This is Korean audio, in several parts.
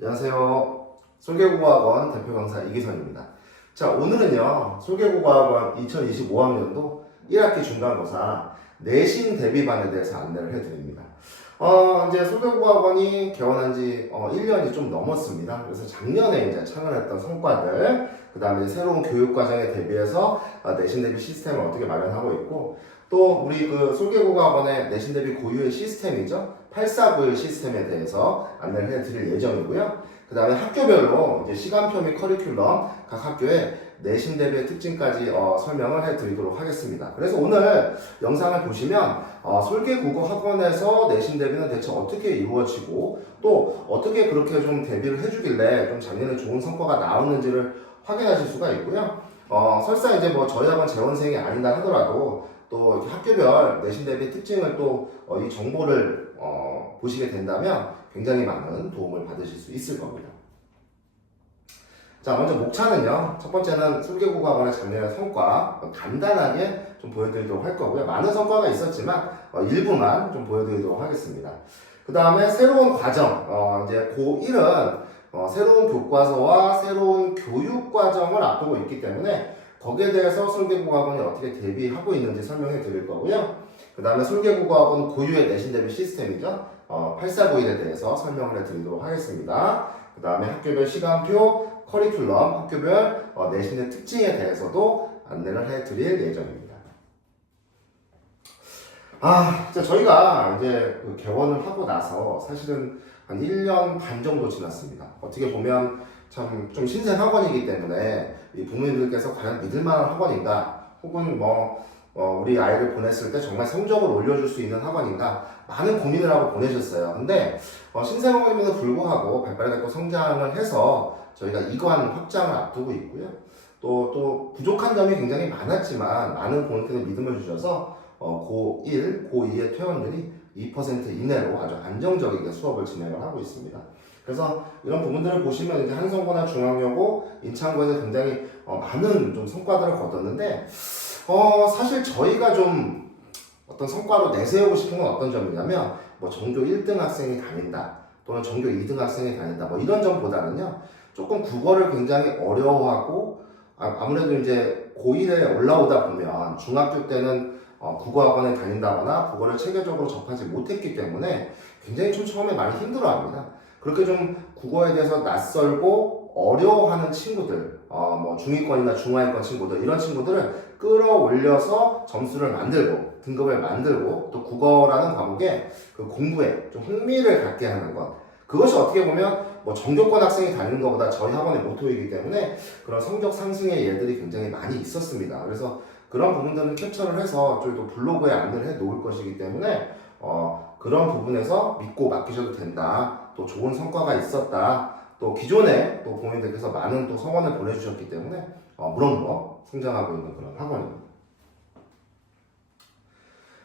안녕하세요. 솔개국어학원 대표 강사 이기선입니다. 자, 오늘은요, 솔개국어학원 2025학년도 1학기 중간고사 내신 대비반에 대해서 안내를 해드립니다. 이제 솔개국어학원이 개원한 지 1년이 좀 넘었습니다. 그래서 작년에 이제 창안했던 성과들, 그 다음에 새로운 교육과정에 대비해서 내신 대비 시스템을 어떻게 마련하고 있고, 또 우리 그 솔개국어학원의 내신 대비 고유의 시스템이죠. 849일 시스템에 대해서 안내를 해드릴 예정이고요. 그 다음에 학교별로 이제 시간표 및 커리큘럼 각 학교의 내신 대비의 특징까지 설명을 해드리도록 하겠습니다. 그래서 오늘 영상을 보시면 솔개국어학원에서 내신 대비는 대체 어떻게 이루어지고 또 어떻게 그렇게 좀 대비를 해주길래 좀 작년에 좋은 성과가 나오는지를 확인하실 수가 있고요. 설사 이제 뭐 저희 학원 재원생이 아니다 하더라도 또 학교별 내신 대비 특징을 또 이 정보를 보시게 된다면 굉장히 많은 도움을 받으실 수 있을 겁니다. 자, 먼저 목차는요. 첫 번째는 솔개국어학원의 작년의 성과 간단하게 좀 보여드리도록 할 거고요. 많은 성과가 있었지만 일부만 좀 보여드리도록 하겠습니다. 그 다음에 새로운 과정, 이제 고1은 새로운 교과서와 새로운 교육과정을 앞두고 있기 때문에 거기에 대해서 솔개국어학원이 어떻게 대비하고 있는지 설명해 드릴 거고요. 그 다음에 솔개국어학원 고유의 내신 대비 시스템이죠. 8491에 대해서 설명을 해 드리도록 하겠습니다. 그 다음에 학교별 시간표, 커리큘럼, 학교별 내신의 특징에 대해서도 안내를 해 드릴 예정입니다. 저희가 이제 그 개원을 하고 나서 사실은 한 1년 반 정도 지났습니다. 어떻게 보면 참 좀 신생 학원이기 때문에 이 부모님들께서 과연 믿을 만한 학원인가, 혹은 우리 아이를 보냈을 때 정말 성적을 올려줄 수 있는 학원인가 많은 고민을 하고 보내셨어요. 근데 신생 학원임에도 불구하고 발빠르게 성장을 해서 저희가 이관 확장을 앞두고 있고요. 또 부족한 점이 굉장히 많았지만 많은 고객들이 믿음을 주셔서 고1, 고2의 퇴원율이 2% 이내로 아주 안정적이게 수업을 진행을 하고 있습니다. 그래서 이런 부분들을 보시면 이제 한성고나 중앙여고, 인창고에서 굉장히 많은 좀 성과들을 거뒀는데 사실 저희가 좀 어떤 성과로 내세우고 싶은 건 어떤 점이냐면 전교 1등 학생이 다닌다 또는 전교 2등 학생이 다닌다 이런 점보다는요, 조금 국어를 굉장히 어려워하고 아무래도 이제 고1에 올라오다 보면 중학교 때는 국어학원에 다닌다거나 국어를 체계적으로 접하지 못했기 때문에 굉장히 좀 처음에 많이 힘들어합니다. 그렇게 좀 국어에 대해서 낯설고 어려워하는 친구들, 중위권이나 중하위권 친구들, 이런 친구들을 끌어올려서 점수를 만들고 등급을 만들고 또 국어라는 과목에 그 공부에 좀 흥미를 갖게 하는 것, 그것이 어떻게 보면 전교권 학생이 다니는 것보다 저희 학원의 모토이기 때문에 그런 성적 상승의 예들이 굉장히 많이 있었습니다. 그래서 그런 부분들을 캡처를 해서 저희도 블로그에 안내를 해 놓을 것이기 때문에 그런 부분에서 믿고 맡기셔도 된다, 또 좋은 성과가 있었다, 또 기존에 또 부모님들께서 많은 또 성원을 보내주셨기 때문에 무럭무럭 성장하고 있는 그런 학원입니다.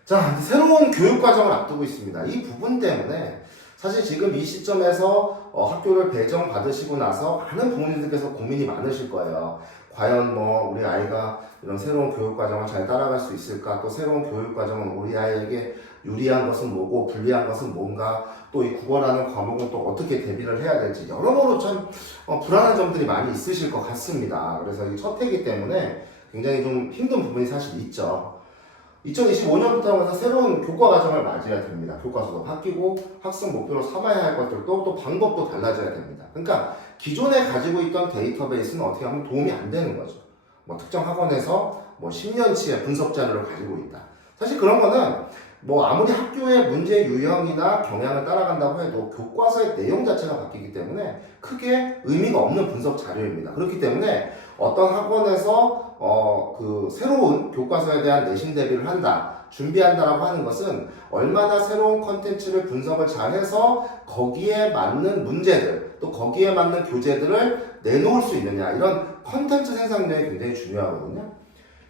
자, 새로운 교육과정을 앞두고 있습니다. 이 부분 때문에 사실 지금 이 시점에서 학교를 배정받으시고 나서 많은 부모님들께서 고민이 많으실 거예요. 과연 우리 아이가 이런 새로운 교육과정을 잘 따라갈 수 있을까? 또 새로운 교육과정은 우리 아이에게 유리한 것은 뭐고 불리한 것은 뭔가? 또 이 국어라는 과목은 또 어떻게 대비를 해야 될지 여러모로 참 불안한 점들이 많이 있으실 것 같습니다. 그래서 이 첫 해이기 때문에 굉장히 좀 힘든 부분이 사실 있죠. 2025년부터 해서 새로운 교과 과정을 맞이해야 됩니다. 교과서도 바뀌고 학습 목표로 삼아야 할 것들도 또 방법도 달라져야 됩니다. 그러니까 기존에 가지고 있던 데이터베이스는 어떻게 하면 도움이 안 되는 거죠. 특정 학원에서 10년치의 분석 자료를 가지고 있다. 사실 그런 거는 아무리 학교의 문제 유형이나 경향을 따라간다고 해도 교과서의 내용 자체가 바뀌기 때문에 크게 의미가 없는 분석 자료입니다. 그렇기 때문에 어떤 학원에서 그 새로운 교과서에 대한 내신 대비를 한다, 준비한다라고 하는 것은 얼마나 새로운 컨텐츠를 분석을 잘해서 거기에 맞는 문제들, 또 거기에 맞는 교재들을 내놓을 수 있느냐, 이런 컨텐츠 생산력이 굉장히 중요하거든요.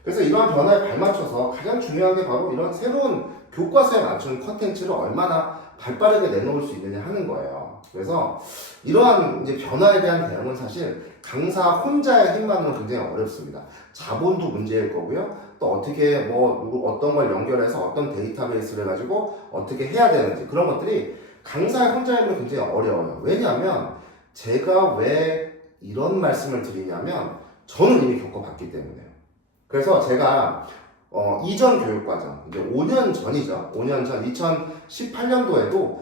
그래서 이러한 변화에 발맞춰서 가장 중요한 게 바로 이런 새로운 교과서에 맞춘 컨텐츠를 얼마나 발빠르게 내놓을 수 있느냐 하는 거예요. 그래서 이러한 이제 변화에 대한 대응은 사실 강사 혼자의 힘만으로는 굉장히 어렵습니다. 자본도 문제일 거고요. 또 어떻게 어떤 걸 연결해서 어떤 데이터베이스를 가지고 어떻게 해야 되는지, 그런 것들이 강사의 혼자의 힘으로 굉장히 어려워요. 왜냐하면 제가 왜 이런 말씀을 드리냐면 저는 이미 겪어봤기 때문에요. 그래서 제가 이전 교육과정, 이제 5년 전이죠. 5년 전 2018년도에도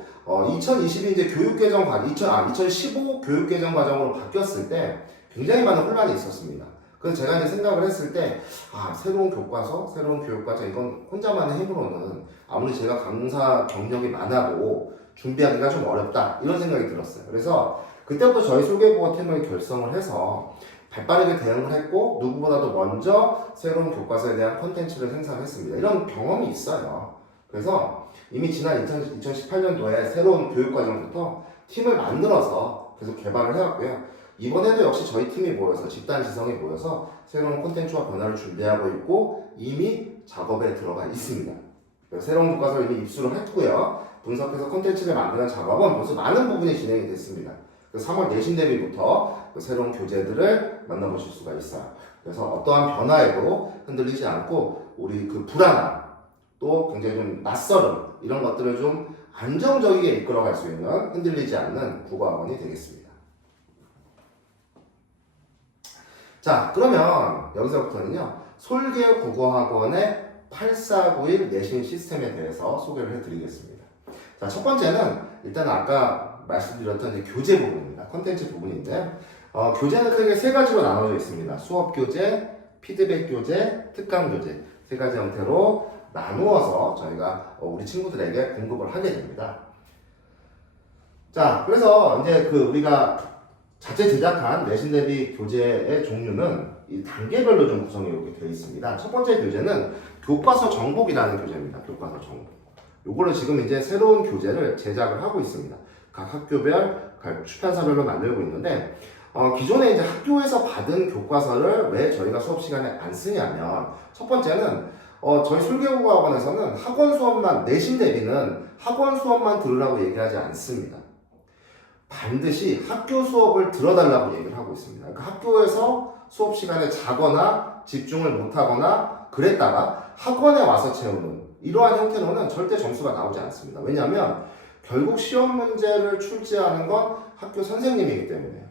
2022 이제 교육개정 2015 교육개정 과정으로 바뀌었을 때 굉장히 많은 혼란이 있었습니다. 그래서 제가 이제 생각을 했을 때, 새로운 교과서, 새로운 교육과정, 이건 혼자만의 힘으로는 아무리 제가 강사 경력이 많아도 준비하기가 좀 어렵다, 이런 생각이 들었어요. 그래서 그때부터 저희 소개국어 팀을 결성을 해서 발빠르게 대응을 했고, 누구보다도 먼저 새로운 교과서에 대한 콘텐츠를 생산했습니다. 이런 경험이 있어요. 그래서 이미 지난 2018년도에 새로운 교육과정부터 팀을 만들어서 계속 개발을 해왔고요. 이번에도 역시 저희 팀이 모여서 집단 지성이 모여서 새로운 콘텐츠와 변화를 준비하고 있고 이미 작업에 들어가 있습니다. 새로운 교과서를 이미 입수를 했고요. 분석해서 콘텐츠를 만드는 작업은 벌써 많은 부분이 진행이 됐습니다. 3월 내신 대비부터 새로운 교재들을 만나보실 수가 있어요. 그래서 어떠한 변화에도 흔들리지 않고 우리 그 불안함 또 굉장히 좀 낯설음 이런 것들을 좀 안정적이게 이끌어갈 수 있는 흔들리지 않는 국어학원이 되겠습니다. 자, 그러면 여기서부터는요, 솔개 국어학원의 8491 내신 시스템에 대해서 소개를 해드리겠습니다. 자, 첫 번째는 일단 아까 말씀드렸던 이제 교재 부분입니다. 컨텐츠 부분인데, 교재는 크게 세 가지로 나눠져 있습니다. 수업 교재, 피드백 교재, 특강 교재 세 가지 형태로 나누어서 저희가 우리 친구들에게 공급을 하게 됩니다. 자, 그래서 이제 우리가 자체 제작한 내신 대비 교재의 종류는 이 단계별로 좀 구성이 이렇게 되어 있습니다. 첫 번째 교재는 교과서 정복이라는 교재입니다. 교과서 정복. 요거를 지금 이제 새로운 교재를 제작을 하고 있습니다. 각 학교별, 각 출판사별로 만들고 있는데, 기존에 이제 학교에서 받은 교과서를 왜 저희가 수업 시간에 안 쓰냐면, 첫 번째는 저희 솔개국어학원에서는 학원 수업만, 내신 대비는 학원 수업만 들으라고 얘기하지 않습니다. 반드시 학교 수업을 들어달라고 얘기를 하고 있습니다. 그러니까 학교에서 수업 시간에 자거나 집중을 못하거나 그랬다가 학원에 와서 채우는 이러한 형태로는 절대 점수가 나오지 않습니다. 왜냐하면 결국 시험 문제를 출제하는 건 학교 선생님이기 때문에요.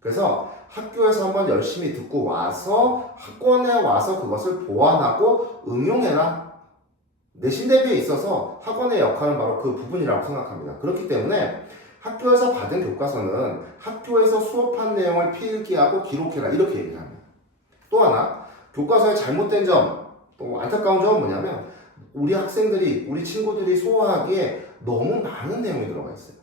그래서 학교에서 한번 열심히 듣고 와서 학원에 와서 그것을 보완하고 응용해라. 내신 대비에 있어서 학원의 역할은 바로 그 부분이라고 생각합니다. 그렇기 때문에 학교에서 받은 교과서는 학교에서 수업한 내용을 필기하고 기록해라 이렇게 얘기를 합니다. 또 하나 교과서의 잘못된 점, 또 안타까운 점은 뭐냐면 우리 학생들이, 우리 친구들이 소화하기에 너무 많은 내용이 들어가 있어요.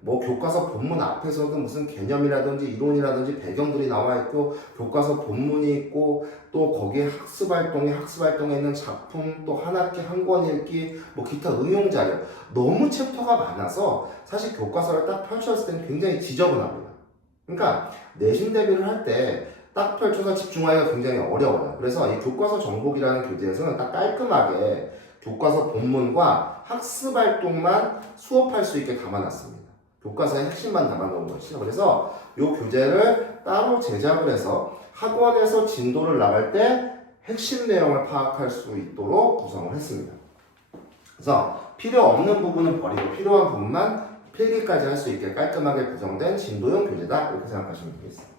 뭐 교과서 본문 앞에서도 무슨 개념이라든지 이론이라든지 배경들이 나와 있고 교과서 본문이 있고 또 거기에 학습활동에 있는 작품 또 한 학기 한 권 읽기 뭐 기타 응용 자료 너무 챕터가 많아서 사실 교과서를 딱 펼쳤을 때는 굉장히 지저분합니다. 그러니까 내신 대비를 할 때 딱 펼쳐서 집중하기가 굉장히 어려워요. 그래서 이 교과서 정복이라는 교재에서는 딱 깔끔하게 교과서 본문과 학습활동만 수업할 수 있게 담아놨습니다. 교과서의 핵심만 담아놓은 것이죠. 그래서 이 교재를 따로 제작을 해서 학원에서 진도를 나갈 때 핵심 내용을 파악할 수 있도록 구성을 했습니다. 그래서 필요 없는 부분은 버리고 필요한 부분만 필기까지 할 수 있게 깔끔하게 구성된 진도형 교재다 이렇게 생각하시면 되겠습니다.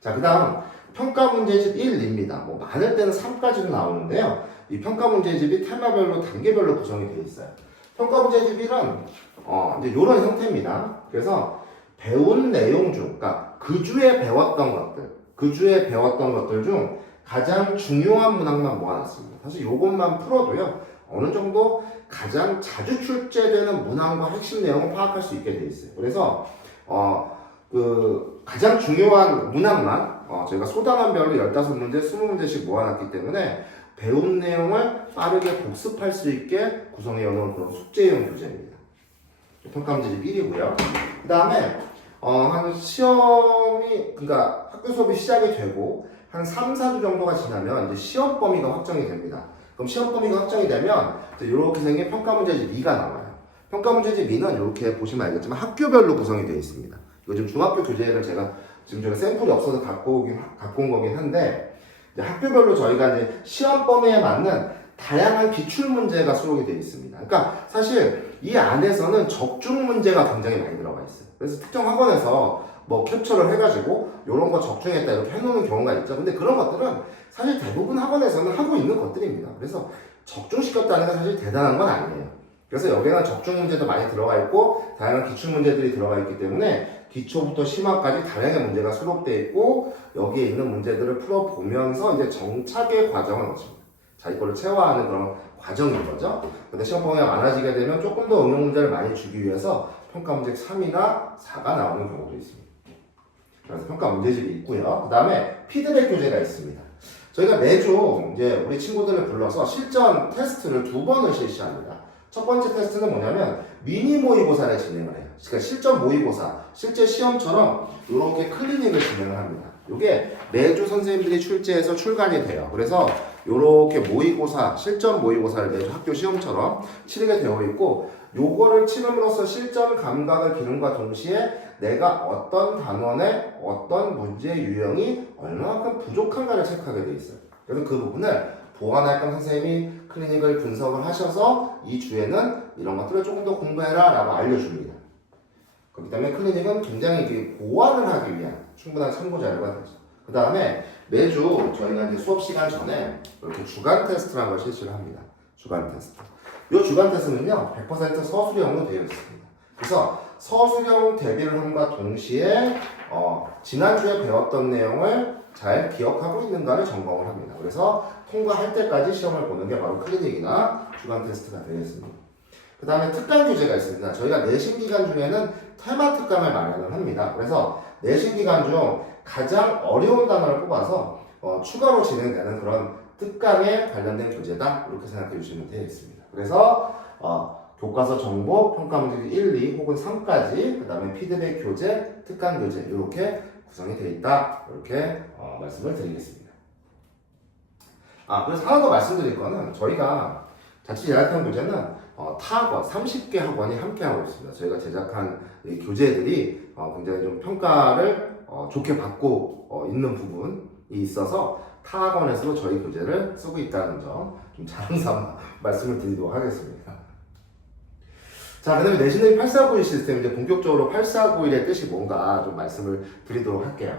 자, 그 다음 평가 문제집 1입니다. 뭐 많을 때는 3까지도 나오는데요. 이 평가 문제집이 테마별로 단계별로 구성이 되어 있어요. 평가 문제집 1은 이제 이런 형태입니다. 그래서 배운 내용 중, 그러니까 그 주에 배웠던 것들 중 가장 중요한 문항만 모아놨습니다. 사실 이것만 풀어도요, 어느 정도 가장 자주 출제되는 문항과 핵심 내용을 파악할 수 있게 되어 있어요. 그래서 가장 중요한 문항만 저희가 소단원별로 15문제, 20문제씩 모아놨기 때문에 배운 내용을 빠르게 복습할 수 있게 구성해 놓은 그런 숙제형 교재입니다. 평가 문제집 1이고요. 그 다음에 한 시험이, 그러니까 학교 수업이 시작이 되고 한 3, 4주 정도가 지나면 이제 시험 범위가 확정이 됩니다. 그럼 시험 범위가 확정이 되면 이렇게 생긴 평가 문제집 2가 나와요. 평가 문제집 2는 이렇게 보시면 알겠지만 학교별로 구성이 되어 있습니다. 이거 지금 중학교 교재를 제가 샘플이 없어서 갖고 온 거긴 한데, 이제 학교별로 저희가 이제 시험 범위에 맞는 다양한 기출 문제가 수록이 되어 있습니다. 그러니까 사실 이 안에서는 적중 문제가 굉장히 많이 들어가 있어요. 그래서 특정 학원에서 뭐 캡처를 해가지고 이런 거 적중했다 이렇게 해놓는 경우가 있죠. 근데 그런 것들은 사실 대부분 학원에서는 하고 있는 것들입니다. 그래서 적중시켰다는 건 사실 대단한 건 아니에요. 그래서 여기에는 적중 문제도 많이 들어가 있고 다양한 기출 문제들이 들어가 있기 때문에 기초부터 심화까지 다양한 문제가 수록되어 있고 여기에 있는 문제들을 풀어보면서 이제 정착의 과정을 거칩니다. 자, 이거를 체화하는 그런 과정인 거죠. 근데 시험 범위가 많아지게 되면 조금 더 응용 문제를 많이 주기 위해서 평가 문제 3이나 4가 나오는 경우도 있습니다. 그래서 평가 문제집이 있고요. 그 다음에 피드백 교재가 있습니다. 저희가 매주 이제 우리 친구들을 불러서 실전 테스트를 2번을 실시합니다. 첫 번째 테스트는 뭐냐면 미니 모의고사를 진행을 해요. 그러니까 실전 모의고사, 실제 시험처럼 이렇게 클리닉을 진행을 합니다. 이게 매주 선생님들이 출제해서 출간이 돼요. 그래서 이렇게 모의고사, 실전 모의고사를 매주 학교 시험처럼 치르게 되어 있고 요거를 치름으로써 실전 감각을 기른과 동시에 내가 어떤 단원의 어떤 문제 유형이 얼마만큼 부족한가를 체크하게 돼 있어요. 그래서 그 부분을 보완할감 선생님이 클리닉을 분석을 하셔서 이 주에는 이런 것들을 조금 더 공부해라 라고 알려줍니다. 그렇기 때문에 클리닉은 굉장히 보완을 하기 위한 충분한 참고 자료가 되죠. 그 다음에 매주 저희가 이제 수업 시간 전에 이렇게 주간 테스트라는 걸 실시를 합니다. 주간 테스트. 이 주간 테스트는요, 100% 서술형으로 되어 있습니다. 그래서 서술형 대비를 함과 동시에 지난주에 배웠던 내용을 잘 기억하고 있는가를 점검을 합니다. 그래서 통과할 때까지 시험을 보는 게 바로 클리닉이나 주간 테스트가 되겠습니다. 그 다음에 특강 교재가 있습니다. 저희가 내신 기간 중에는 테마 특강을 마련을 합니다. 그래서 내신 기간 중 가장 어려운 단어를 뽑아서 추가로 진행되는 그런 특강에 관련된 교재다 이렇게 생각해 주시면 되겠습니다. 그래서 교과서 정보, 평가 문제 1, 2 혹은 3까지 그 다음에 피드백 교재, 특강 교재 이렇게 구성이 되어 있다 이렇게 말씀을 드리겠습니다. 그래서 하나 더 말씀드릴 거는 저희가 자취제약학 교재는 타학원 30개 학원이 함께하고 있습니다. 저희가 제작한 이 교재들이 굉장히 좀 평가를 좋게 받고 있는 부분이 있어서 타학원에서도 저희 교재를 쓰고 있다는 점 좀 자랑삼아 말씀을 드리도록 하겠습니다. 자, 그 다음에 내신의 8491 시스템, 이제 본격적으로 8491의 뜻이 뭔가 좀 말씀을 드리도록 할게요.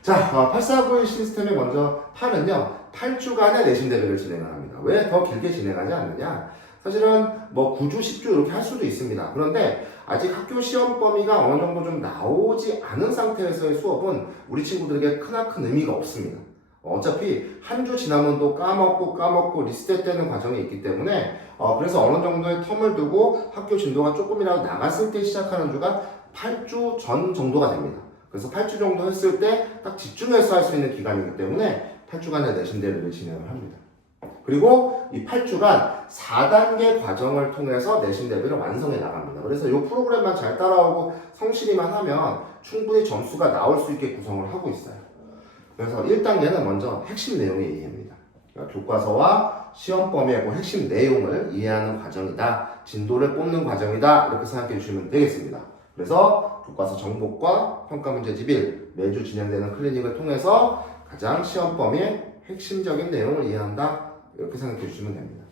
자, 8491 시스템의 먼저 8은요, 8주간의 내신 대회를 진행을 합니다. 왜 더 길게 진행하지 않느냐? 사실은 뭐 9주, 10주 이렇게 할 수도 있습니다. 그런데 아직 학교 시험 범위가 어느 정도 좀 나오지 않은 상태에서의 수업은 우리 친구들에게 크나큰 의미가 없습니다. 어차피 한 주 지나면 또 까먹고 리셋되는 과정이 있기 때문에 그래서 어느 정도의 텀을 두고 학교 진도가 조금이라도 나갔을 때 시작하는 주가 8주 전 정도가 됩니다. 그래서 8주 정도 했을 때 딱 집중해서 할 수 있는 기간이기 때문에 8주간의 내신 대회를 진행을 합니다. 그리고 이 8주간 4단계 과정을 통해서 내신 대비를 완성해 나갑니다. 그래서 이 프로그램만 잘 따라오고 성실히만 하면 충분히 점수가 나올 수 있게 구성을 하고 있어요. 그래서 1단계는 먼저 핵심 내용의 이해입니다. 그러니까 교과서와 시험 범위의 그 핵심 내용을 이해하는 과정이다. 진도를 뽑는 과정이다. 이렇게 생각해 주시면 되겠습니다. 그래서 교과서 정복과 평가 문제집 1 매주 진행되는 클리닉을 통해서 가장 시험 범위의 핵심적인 내용을 이해한다. 이렇게 생각해 주시면 됩니다.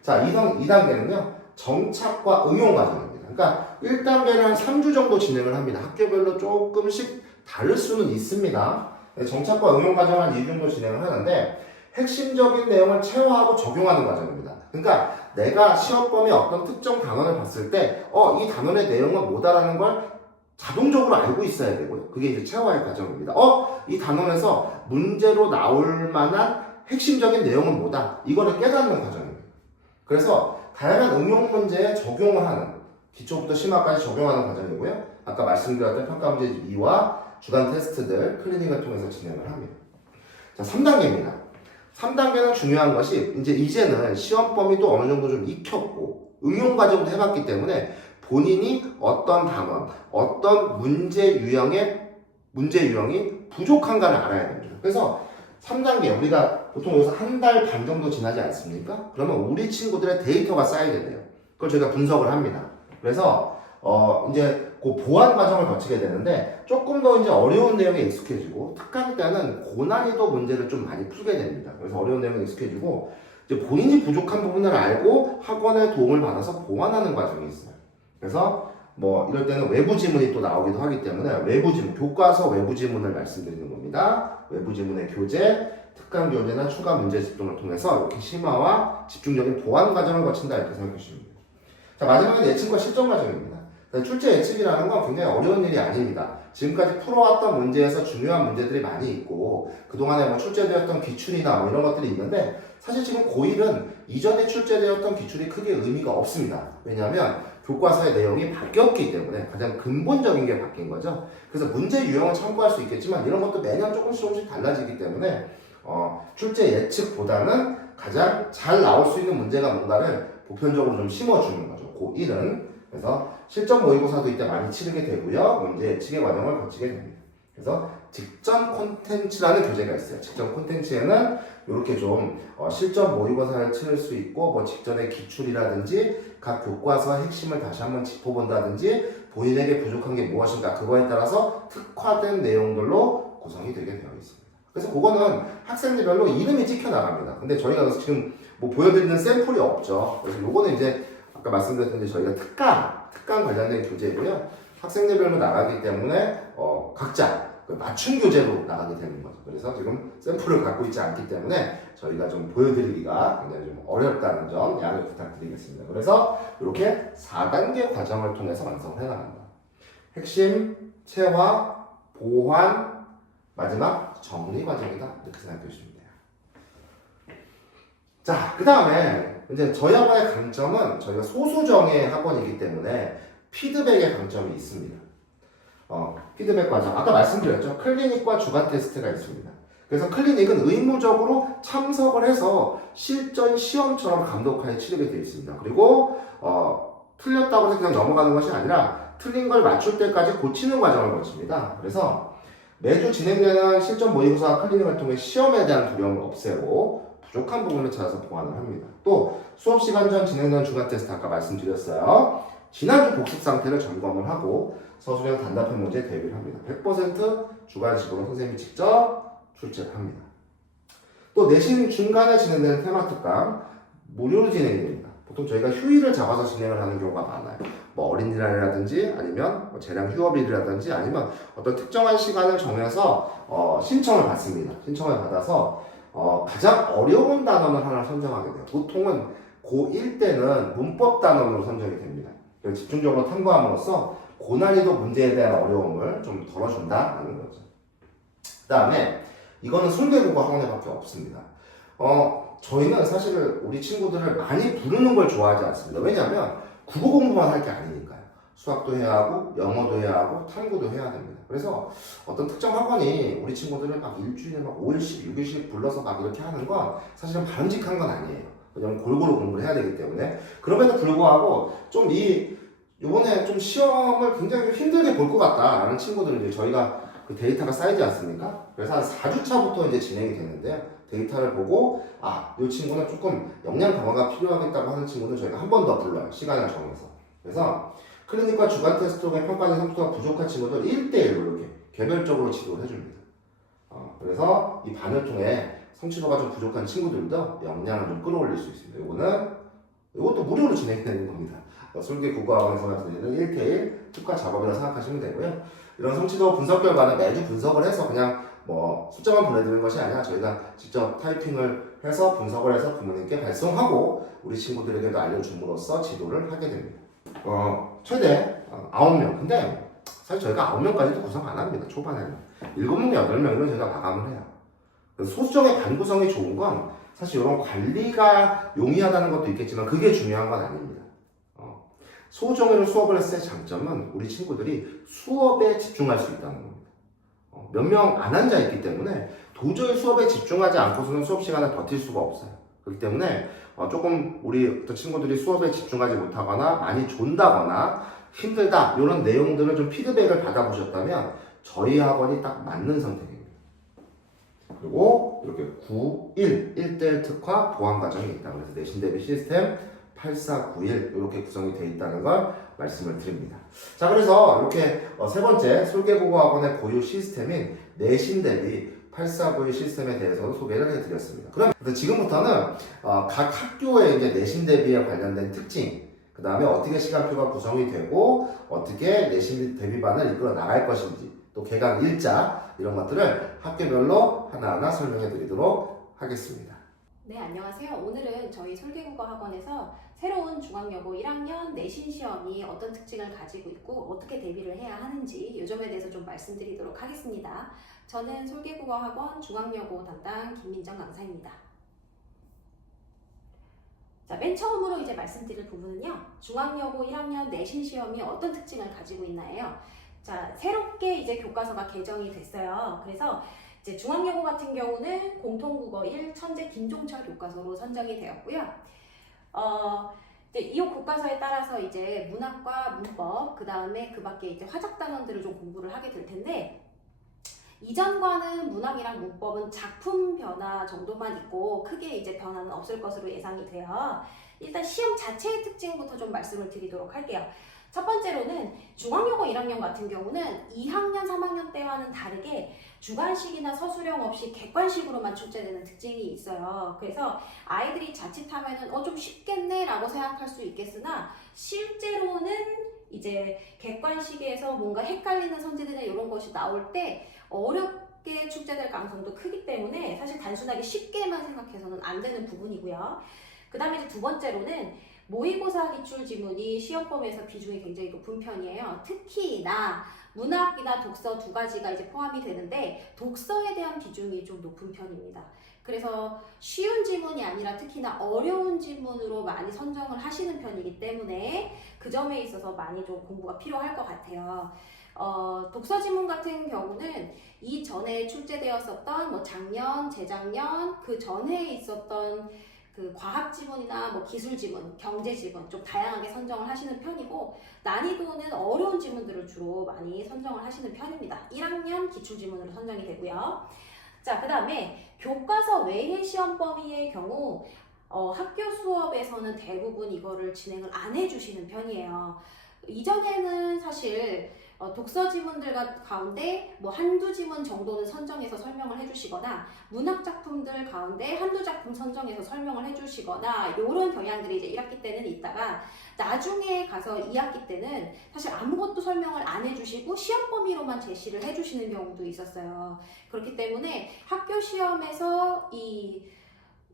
자, 2단계는요. 정착과 응용 과정입니다. 그러니까 1단계는 한 3주 정도 진행을 합니다. 학교별로 조금씩 다를 수는 있습니다. 정착과 응용 과정을 한 2주 정도 진행을 하는데 핵심적인 내용을 체화하고 적용하는 과정입니다. 그러니까 내가 시험 범위 어떤 특정 단원을 봤을 때 이 단원의 내용은 뭐다라는 걸 자동적으로 알고 있어야 되고요. 그게 이제 체화의 과정입니다. 이 단원에서 문제로 나올 만한 핵심적인 내용은 뭐다? 이거를 깨닫는 과정입니다. 그래서 다양한 응용 문제에 적용을 하는 기초부터 심화까지 적용하는 과정이고요. 아까 말씀드렸던 평가 문제 2와 주간 테스트들 클리닉을 통해서 진행을 합니다. 자, 3단계입니다. 3단계는 중요한 것이 이제는 시험 범위도 어느 정도 좀 익혔고 응용 과정도 해봤기 때문에 본인이 어떤 단원, 어떤 문제 유형이 부족한가를 알아야 됩니다. 그래서 3단계 우리가 보통 여기서 한 달 반 정도 지나지 않습니까? 그러면 우리 친구들의 데이터가 쌓이게 돼요. 그걸 저희가 분석을 합니다. 그래서 이제 그 보완 과정을 거치게 되는데 조금 더 이제 어려운 내용에 익숙해지고 특강 때는 고난이도 문제를 좀 많이 풀게 됩니다. 그래서 어려운 내용에 익숙해지고 이제 본인이 부족한 부분을 알고 학원의 도움을 받아서 보완하는 과정이 있어요. 그래서 뭐 이럴 때는 외부 지문이 또 나오기도 하기 때문에 외부 지문, 교과서 외부 지문을 말씀드리는 겁니다. 외부 지문의 교재, 특강 교재나 추가 문제 집중을 통해서 이렇게 심화와 집중적인 보완 과정을 거친다 이렇게 생각해 주시면 됩니다. 자, 마지막은 예측과 실전 과정입니다. 출제 예측이라는 건 굉장히 어려운 일이 아닙니다. 지금까지 풀어왔던 문제에서 중요한 문제들이 많이 있고 그동안에 뭐 출제되었던 기출이나 뭐 이런 것들이 있는데 사실 지금 고1은 이전에 출제되었던 기출이 크게 의미가 없습니다. 왜냐하면 교과서의 내용이 바뀌었기 때문에 가장 근본적인 게 바뀐 거죠. 그래서 문제 유형을 참고할 수 있겠지만 이런 것도 매년 조금씩 달라지기 때문에 출제 예측보다는 가장 잘 나올 수 있는 문제가 뭔가를 보편적으로 좀 심어주는 거죠. 고1은. 그래서 실전 모의고사도 이때 많이 치르게 되고요. 문제 예측의 과정을 거치게 됩니다. 그래서 직전 콘텐츠라는 교재가 있어요. 직전 콘텐츠에는 이렇게 좀 실전 모의고사를 치를 수 있고 뭐 직전의 기출이라든지 각 교과서의 핵심을 다시 한번 짚어본다든지 본인에게 부족한 게 무엇인가 그거에 따라서 특화된 내용들로 구성이 되게 되어 있습니다. 그래서 그거는 학생들별로 이름이 찍혀 나갑니다. 근데 저희가 지금 뭐 보여드리는 샘플이 없죠. 그래서 요거는 이제 아까 말씀드렸듯이 저희가 특강 관련된 교재고요. 학생들별로 나가기 때문에 각자 맞춤 교재로 나가게 되는 거죠. 그래서 지금 샘플을 갖고 있지 않기 때문에 저희가 좀 보여드리기가 굉장히 좀 어렵다는 점 양해 부탁드리겠습니다. 그래서 이렇게 4단계 과정을 통해서 완성해 나간다. 핵심, 체화, 보완, 마지막 정리 과정이다. 이렇게 생각해 주시면 돼요. 자, 그 다음에 이제 저희 학원의 강점은 저희가 소수정예 학원이기 때문에 피드백의 강점이 있습니다. 피드백 과정. 아까 말씀드렸죠. 클리닉과 주간 테스트가 있습니다. 그래서 클리닉은 의무적으로 참석을 해서 실전 시험처럼 감독하에 치르게 되어 있습니다. 그리고 틀렸다고 해서 그냥 넘어가는 것이 아니라 틀린 걸 맞출 때까지 고치는 과정을 거칩니다. 그래서 매주 진행되는 실전 모의고사 클리닉을 통해 시험에 대한 두려움을 없애고 부족한 부분을 찾아서 보완을 합니다. 또 수업 시간 전 진행되는 주간 테스트 아까 말씀드렸어요. 지난주 복습 상태를 점검을 하고 서술형 단답형 문제에 대비를 합니다. 100% 주관식으로 선생님이 직접 출제를 합니다. 또 내신 중간에 진행되는 테마 특강 무료로 진행이 됩니다. 보통 저희가 휴일을 잡아서 진행을 하는 경우가 많아요. 뭐 어린이날이라든지 아니면 뭐 재량 휴업일이라든지 아니면 어떤 특정한 시간을 정해서 신청을 받습니다. 신청을 받아서 가장 어려운 단원을 하나 선정하게 돼요. 보통은 고1 때는 문법 단원으로 선정이 됩니다. 집중적으로 탐구함으로써 고난이도 문제에 대한 어려움을 좀 덜어준다는 거죠. 그 다음에 이거는 설계국어 학원에밖에 없습니다. 저희는 사실 우리 친구들을 많이 부르는 걸 좋아하지 않습니다. 왜냐하면 국어 공부만 할 게 아니니까요. 수학도 해야 하고 영어도 해야 하고 탐구도 해야 됩니다. 그래서 어떤 특정 학원이 우리 친구들을 막 일주일에 막 5일씩 6일씩 불러서 막 이렇게 하는 건 사실은 바람직한 건 아니에요. 왜냐면 골고루 공부를 해야 되기 때문에. 그럼에도 불구하고 좀 이번에 좀 시험을 굉장히 좀 힘들게 볼 것 같다라는 친구들은 이제 저희가 그 데이터가 쌓이지 않습니까? 그래서 한 4주차부터 이제 진행이 되는데 데이터를 보고 이 친구는 조금 역량 강화가 필요하겠다고 하는 친구는 저희가 한 번 더 불러요. 시간을 정해서. 그래서 클리닉과 주간 테스트의 평가적 성취도가 부족한 친구들 1대1로 이렇게 개별적으로 지도를 해줍니다. 그래서 이 반을 통해 성취도가 좀 부족한 친구들도 역량을 좀 끌어올릴 수 있습니다. 이것도 무료로 진행되는 겁니다. 설계 국어학원에서만 드리는 1대1 특화 작업이라고 생각하시면 되고요. 이런 성취도 분석 결과는 매주 분석을 해서 그냥 뭐 숫자만 보내드리는 것이 아니라 저희가 직접 타이핑을 해서 분석을 해서 부모님께 발송하고 우리 친구들에게도 알려줌으로써 지도를 하게 됩니다. 최대 9명. 근데 사실 저희가 9명까지도 구성 안 합니다. 초반에는 7명, 8명이면 저희가 마감을 해요. 소수정의 반구성이 좋은 건 사실 이런 관리가 용이하다는 것도 있겠지만 그게 중요한 건 아닙니다. 소수정예로 수업을 했을 때 장점은 우리 친구들이 수업에 집중할 수 있다는 겁니다. 몇 명 안 앉아 있기 때문에 도저히 수업에 집중하지 않고서는 수업 시간을 버틸 수가 없어요. 그렇기 때문에 조금 우리 친구들이 수업에 집중하지 못하거나 많이 존다거나 힘들다 이런 내용들을 좀 피드백을 받아보셨다면 저희 학원이 딱 맞는 선택입니다. 그리고 이렇게 9, 1, 1대1 특화 보완 과정이 있다. 그래서 내신 대비 시스템 8491 이렇게 구성이 되어 있다는 걸 말씀을 드립니다. 자, 그래서 이렇게 세 번째 설계국어학원의 고유 시스템인 내신 대비 8491 시스템에 대해서 소개를 해드렸습니다. 그럼 지금부터는 각 학교의 이제 내신 대비에 관련된 특징, 그 다음에 어떻게 시간표가 구성이 되고 어떻게 내신 대비반을 이끌어 나갈 것인지 또 개강 일자 이런 것들을 학교별로 하나하나 설명해 드리도록 하겠습니다. 네, 안녕하세요. 오늘은 저희 설계국어 학원에서 새로운 중앙여고 1학년 내신 시험이 어떤 특징을 가지고 있고 어떻게 대비를 해야 하는지 이 점에 대해서 좀 말씀드리도록 하겠습니다. 저는 설계국어 학원 중앙여고 담당 김민정 강사입니다. 자, 맨 처음으로 이제 말씀드릴 부분은요. 중앙여고 1학년 내신 시험이 어떤 특징을 가지고 있나요? 자, 새롭게 이제 교과서가 개정이 됐어요. 그래서 이제 중앙여고 같은 경우는 공통국어 1 천재 김종철 교과서로 선정이 되었고요. 이제 이 교과서에 따라서 이제 문학과 문법, 그 다음에 그 밖에 이제 화작 단원들을 좀 공부를 하게 될 텐데, 이전과는 문학이랑 문법은 작품 변화 정도만 있고 크게 이제 변화는 없을 것으로 예상이 돼요. 일단 시험 자체의 특징부터 좀 말씀을 드리도록 할게요. 첫 번째로는 중앙여고 1학년 같은 경우는 2학년, 3학년 때와는 다르게 주관식이나 서술형 없이 객관식으로만 출제되는 특징이 있어요. 그래서 아이들이 자칫하면은 좀 쉽겠네 라고 생각할 수 있겠으나 실제로는 이제 객관식에서 뭔가 헷갈리는 선지들이나 이런 것이 나올 때 어렵게 출제될 가능성도 크기 때문에 사실 단순하게 쉽게만 생각해서는 안 되는 부분이고요. 그 다음에 이제 두 번째로는 모의고사 기출 지문이 시험 범위에서 비중이 굉장히 높은 편이에요. 특히나 문학이나 독서 두 가지가 이제 포함이 되는데 독서에 대한 비중이 좀 높은 편입니다. 그래서 쉬운 지문이 아니라 특히나 어려운 지문으로 많이 선정을 하시는 편이기 때문에 그 점에 있어서 많이 좀 공부가 필요할 것 같아요. 독서 지문 같은 경우는 이전에 출제되었었던 뭐 작년, 재작년, 그 전에 있었던 그 과학 지문이나 뭐 기술 지문, 경제 지문 좀 다양하게 선정을 하시는 편이고 난이도는 어려운 지문들을 주로 많이 선정을 하시는 편입니다. 1학년 기출 지문으로 선정이 되고요. 자, 그 다음에 교과서 외의 시험 범위의 경우 학교 수업에서는 대부분 이거를 진행을 안 해주시는 편이에요. 이전에는 사실 독서 지문들 가운데 뭐 한두 지문 정도는 선정해서 설명을 해주시거나 문학 작품들 가운데 한두 작품 선정해서 설명을 해주시거나 이런 경향들이 이제 1학기 때는 있다가 나중에 가서 2학기 때는 사실 아무것도 설명을 안 해주시고 시험 범위로만 제시를 해주시는 경우도 있었어요. 그렇기 때문에 학교 시험에서 이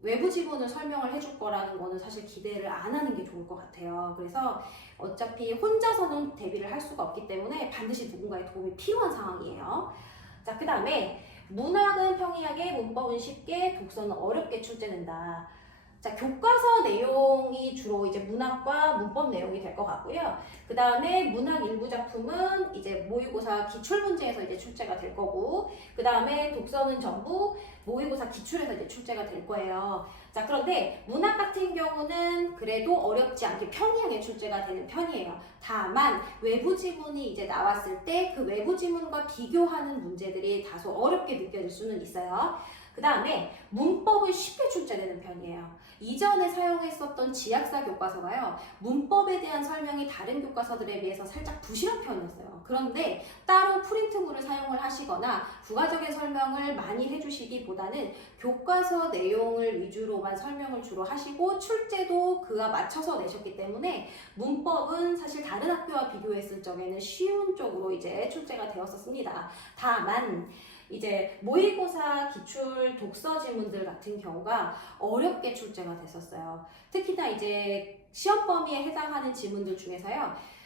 외부 지문을 설명을 해줄 거라는 거는 사실 기대를 안 하는 게 좋을 것 같아요. 그래서 어차피 혼자서는 대비를 할 수가 없기 때문에 반드시 누군가의 도움이 필요한 상황이에요. 자, 그 다음에 문학은 평이하게, 문법은 쉽게, 독서는 어렵게 출제된다. 자, 교과서 내용이 주로 이제 문학과 문법 내용이 될 것 같고요. 그 다음에 문학 일부 작품은 이제 모의고사 기출 문제에서 이제 출제가 될 거고, 그 다음에 독서는 전부 모의고사 기출에서 이제 출제가 될 거예요. 자, 그런데 문학 같은 경우는 그래도 어렵지 않게 평이하게 출제가 되는 편이에요. 다만 외부 지문이 이제 나왔을 때 그 외부 지문과 비교하는 문제들이 다소 어렵게 느껴질 수는 있어요. 그 다음에 문법은 쉽게 출제되는 편이에요. 이전에 사용했었던 지약사 교과서가요. 문법에 대한 설명이 다른 교과서들에 비해서 살짝 부실한 편이었어요. 그런데 따로 프린트물을 사용을 하시거나 부가적인 설명을 많이 해주시기보다는 교과서 내용을 위주로만 설명을 주로 하시고 출제도 그와 맞춰서 내셨기 때문에 문법은 사실 다른 학교와 비교했을 적에는 쉬운 쪽으로 이제 출제가 되었었습니다. 다만 이제 모의고사 기출 독서 지문들 같은 경우가 어렵게 출제가 됐었어요. 특히나 이제 시험 범위에 해당하는 지문들 중에서요.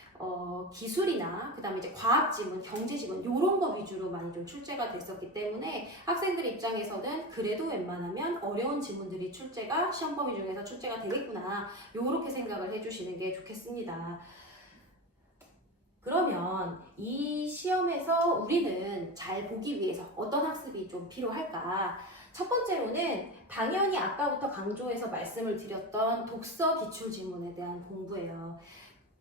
기술이나 그 다음에 이제 과학 지문, 경제 지문 이런 거 위주로 많이 좀 출제가 됐었기 때문에 학생들 입장에서는 그래도 웬만하면 어려운 지문들이 출제가 시험 범위 중에서 출제가 되겠구나 요렇게 생각을 해주시는 게 좋겠습니다. 그러면 이 시험에서 우리는 잘 보기 위해서 어떤 학습이 좀 필요할까? 첫 번째로는 당연히 아까부터 강조해서 말씀을 드렸던 독서 기출 지문에 대한 공부예요.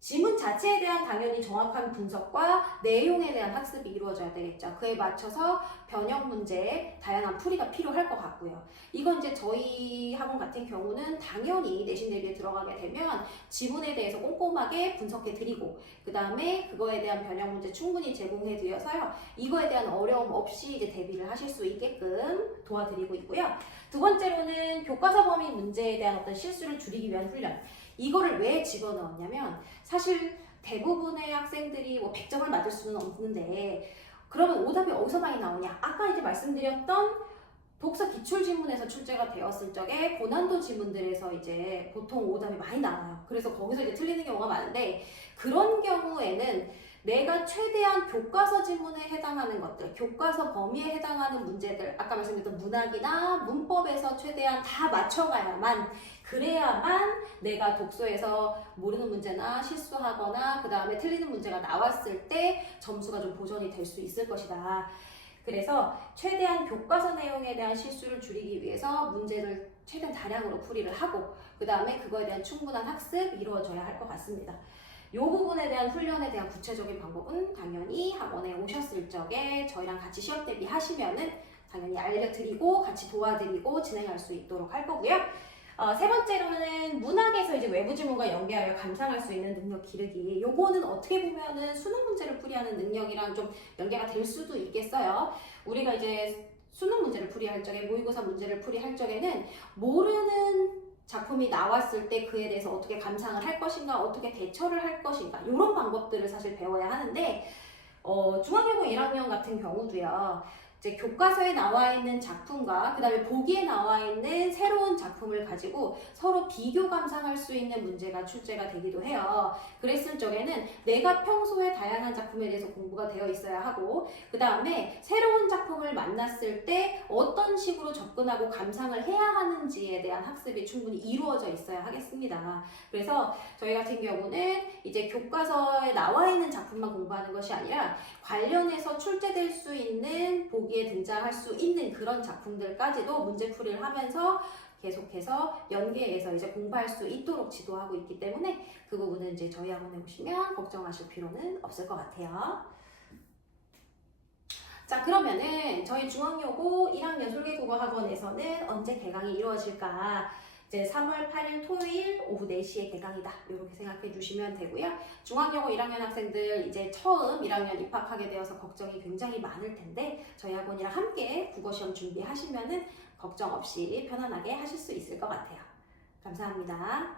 지문 자체에 대한 당연히 정확한 분석과 내용에 대한 학습이 이루어져야 되겠죠. 그에 맞춰서 변형 문제, 다양한 풀이가 필요할 것 같고요. 이건 이제 저희 학원 같은 경우는 당연히 내신 대비에 들어가게 되면 지문에 대해서 꼼꼼하게 분석해 드리고 그 다음에 그거에 대한 변형 문제 충분히 제공해 드려서요. 이거에 대한 어려움 없이 이제 대비를 하실 수 있게끔 도와드리고 있고요. 두 번째로는 교과서 범위 문제에 대한 어떤 실수를 줄이기 위한 훈련. 이거를 왜 집어넣었냐면 사실 대부분의 학생들이 뭐 100점을 맞을 수는 없는데 그러면 오답이 어디서 많이 나오냐? 아까 이제 말씀드렸던 독서 기출 지문에서 출제가 되었을 적에 고난도 지문들에서 이제 보통 오답이 많이 나와요. 그래서 거기서 이제 틀리는 경우가 많은데 그런 경우에는 내가 최대한 교과서 지문에 해당하는 것들, 교과서 범위에 해당하는 문제들, 아까 말씀드렸던 문학이나 문법에서 최대한 다 맞춰가야만 그래야만 내가 독서에서 모르는 문제나 실수하거나 그 다음에 틀리는 문제가 나왔을 때 점수가 좀 보전이 될 수 있을 것이다. 그래서 최대한 교과서 내용에 대한 실수를 줄이기 위해서 문제를 최대한 다량으로 풀이를 하고 그 다음에 그거에 대한 충분한 학습이 이루어져야 할 것 같습니다. 이 부분에 대한 훈련에 대한 구체적인 방법은 당연히 학원에 오셨을 적에 저희랑 같이 시험 대비하시면은 당연히 알려드리고 같이 도와드리고 진행할 수 있도록 할 거고요. 세 번째로는 문학에서 이제 외부 지문과 연계하여 감상할 수 있는 능력 기르기. 요거는 어떻게 보면은 수능 문제를 풀이하는 능력이랑 좀 연계가 될 수도 있겠어요. 우리가 이제 수능 문제를 풀이할 적에 모의고사 문제를 풀이할 적에는 모르는 작품이 나왔을 때 그에 대해서 어떻게 감상을 할 것인가, 어떻게 대처를 할 것인가 이런 방법들을 사실 배워야 하는데 중학여고 1학년 같은 경우도요. 이제 교과서에 나와 있는 작품과 그 다음에 보기에 나와 있는 새로운 작품을 가지고 서로 비교 감상할 수 있는 문제가 출제가 되기도 해요. 그랬을 적에는 내가 평소에 다양한 작품에 대해서 공부가 되어 있어야 하고 그 다음에 새로운 작품을 만났을 때 어떤 식으로 접근하고 감상을 해야 하는지에 대한 학습이 충분히 이루어져 있어야 하겠습니다. 그래서 저희 같은 경우는 이제 교과서에 나와 있는 작품만 공부하는 것이 아니라 관련해서 출제될 수 있는 보기에 등장할 수 있는 그런 작품들까지도 문제풀이를 하면서 계속해서 연계해서 이제 공부할 수 있도록 지도하고 있기 때문에 그 부분은 이제 저희 학원에 오시면 걱정하실 필요는 없을 것 같아요. 자, 그러면은 저희 중앙여고 1학년 솔개국어 학원에서는 언제 개강이 이루어질까? 이제 3월 8일 토요일 오후 4시에 개강이다. 이렇게 생각해 주시면 되고요. 중학여고 1학년 학생들 이제 처음 1학년 입학하게 되어서 걱정이 굉장히 많을 텐데 저희 학원이랑 함께 국어시험 준비하시면은 걱정 없이 편안하게 하실 수 있을 것 같아요. 감사합니다.